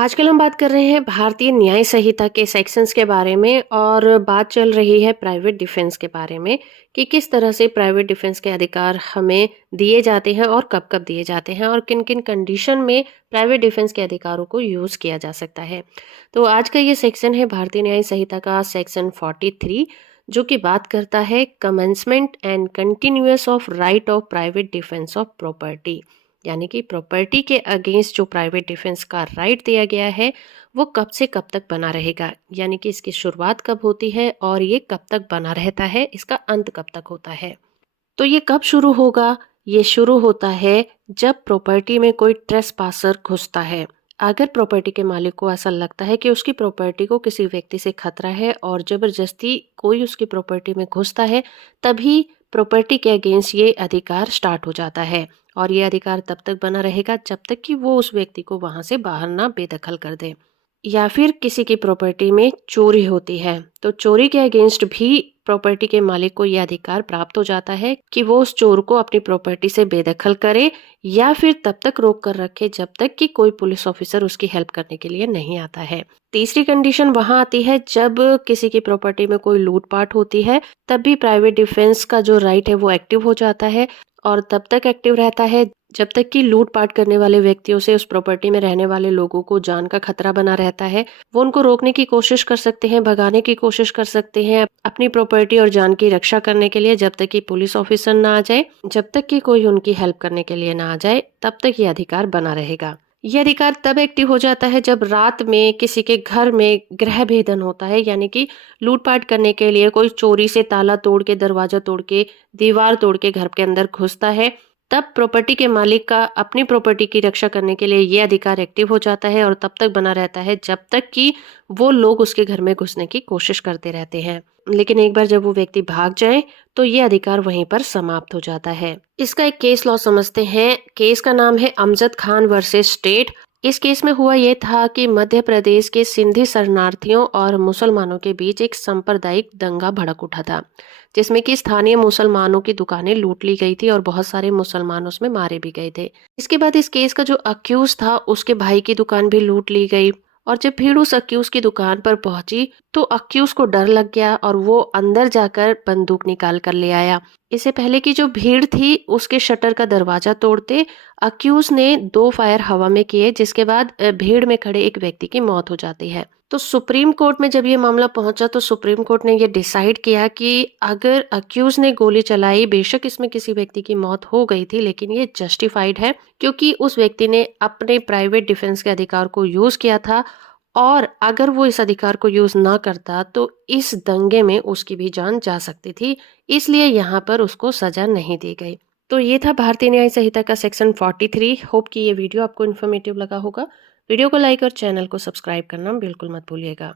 आजकल हम बात कर रहे हैं भारतीय न्याय संहिता के सेक्शंस के बारे में और बात चल रही है प्राइवेट डिफेंस के बारे में कि किस तरह से प्राइवेट डिफेंस के अधिकार हमें दिए जाते हैं और कब कब दिए जाते हैं और किन किन कंडीशन में प्राइवेट डिफेंस के अधिकारों को यूज़ किया जा सकता है। तो आज का ये सेक्शन है भारतीय न्याय संहिता का सेक्शन 43, जो कि बात करता है commencement and continuous of right of private defence of property. यानी कि प्रॉपर्टी के अगेंस्ट जो प्राइवेट डिफेंस का राइट दिया गया है वो कब से कब तक बना रहेगा, यानी कि इसकी शुरुआत कब होती है और ये कब तक बना रहता है, इसका अंत कब तक होता है। तो ये कब शुरू होगा? ये शुरू होता है जब प्रॉपर्टी में कोई ट्रेसपासर घुसता है। अगर प्रॉपर्टी के मालिक को ऐसा लगता है कि उसकी प्रॉपर्टी को किसी व्यक्ति से खतरा है और जबरदस्ती कोई उसकी प्रॉपर्टी में घुसता है, तभी प्रॉपर्टी के अगेंस्ट ये अधिकार स्टार्ट हो जाता है। और ये अधिकार तब तक बना रहेगा जब तक कि वो उस व्यक्ति को वहां से बाहर ना बेदखल कर दे। या फिर किसी की प्रॉपर्टी में चोरी होती है तो चोरी के अगेंस्ट भी प्रॉपर्टी के मालिक को यह अधिकार प्राप्त हो जाता है कि वो उस चोर को अपनी प्रॉपर्टी से बेदखल करे या फिर तब तक रोक कर रखे जब तक कि कोई पुलिस ऑफिसर उसकी हेल्प करने के लिए नहीं आता है। तीसरी कंडीशन वहां आती है जब किसी की प्रॉपर्टी में कोई लूटपाट होती है, तब भी प्राइवेट डिफेंस का जो राइट है वो एक्टिव हो जाता है और तब तक एक्टिव रहता है जब तक कि लूटपाट करने वाले व्यक्तियों से उस प्रॉपर्टी में रहने वाले लोगों को जान का खतरा बना रहता है। वो उनको रोकने की कोशिश कर सकते हैं, भगाने की कोशिश कर सकते हैं अपनी प्रॉपर्टी और जान की रक्षा करने के लिए, जब तक कि पुलिस ऑफिसर ना आ जाए, जब तक कि कोई उनकी हेल्प करने के लिए ना आ जाए, तब तक ये अधिकार बना रहेगा। ये अधिकार तब एक्टिव हो जाता है जब रात में किसी के घर में गृह भेदन होता है, यानी कि लूटपाट करने के लिए कोई चोरी से ताला तोड़ के, दरवाजा तोड़ के, दीवार तोड़ के घर के अंदर घुसता है। तब प्रॉपर्टी के मालिक का अपनी प्रॉपर्टी की रक्षा करने के लिए ये अधिकार एक्टिव हो जाता है और तब तक बना रहता है जब तक कि वो लोग उसके घर में घुसने की कोशिश करते रहते हैं। लेकिन एक बार जब वो व्यक्ति भाग जाए तो ये अधिकार वहीं पर समाप्त हो जाता है। इसका एक केस लॉ समझते हैं। केस का नाम है अमजद खान वर्सेस स्टेट। इस केस में हुआ ये था कि मध्य प्रदेश के सिंधी शरणार्थियों और मुसलमानों के बीच एक सांप्रदायिक दंगा भड़क उठा था, जिसमें कि स्थानीय मुसलमानों की दुकानें लूट ली गई थी और बहुत सारे मुसलमान उसमें मारे भी गए थे। इसके बाद इस केस का जो अक्यूज था उसके भाई की दुकान भी लूट ली गई और जब भीड़ उस अक्यूज की दुकान पर पहुंची तो अक्यूज को डर लग गया और वो अंदर जाकर बंदूक निकाल कर ले आया। इससे पहले की जो भीड़ थी उसके शटर का दरवाजा तोड़ते अक्यूज ने 2 फायर हवा में किए, जिसके बाद भीड़ में खड़े एक व्यक्ति की मौत हो जाती है। तो सुप्रीम कोर्ट में जब ये मामला पहुंचा तो सुप्रीम कोर्ट ने ये डिसाइड किया कि अगर अक्यूज ने गोली चलाई, बेशक इसमें किसी व्यक्ति की मौत हो गई थी, लेकिन ये जस्टिफाइड है क्योंकि उस व्यक्ति ने अपने प्राइवेट डिफेंस के अधिकार को यूज किया था और अगर वो इस अधिकार को यूज ना करता तो इस दंगे में उसकी भी जान जा सकती थी, इसलिए यहाँ पर उसको सजा नहीं दी गई। तो ये था भारतीय न्याय संहिता का सेक्शन 43। होप कि ये वीडियो आपको इन्फॉर्मेटिव लगा होगा। वीडियो को लाइक और चैनल को सब्सक्राइब करना बिल्कुल मत भूलिएगा।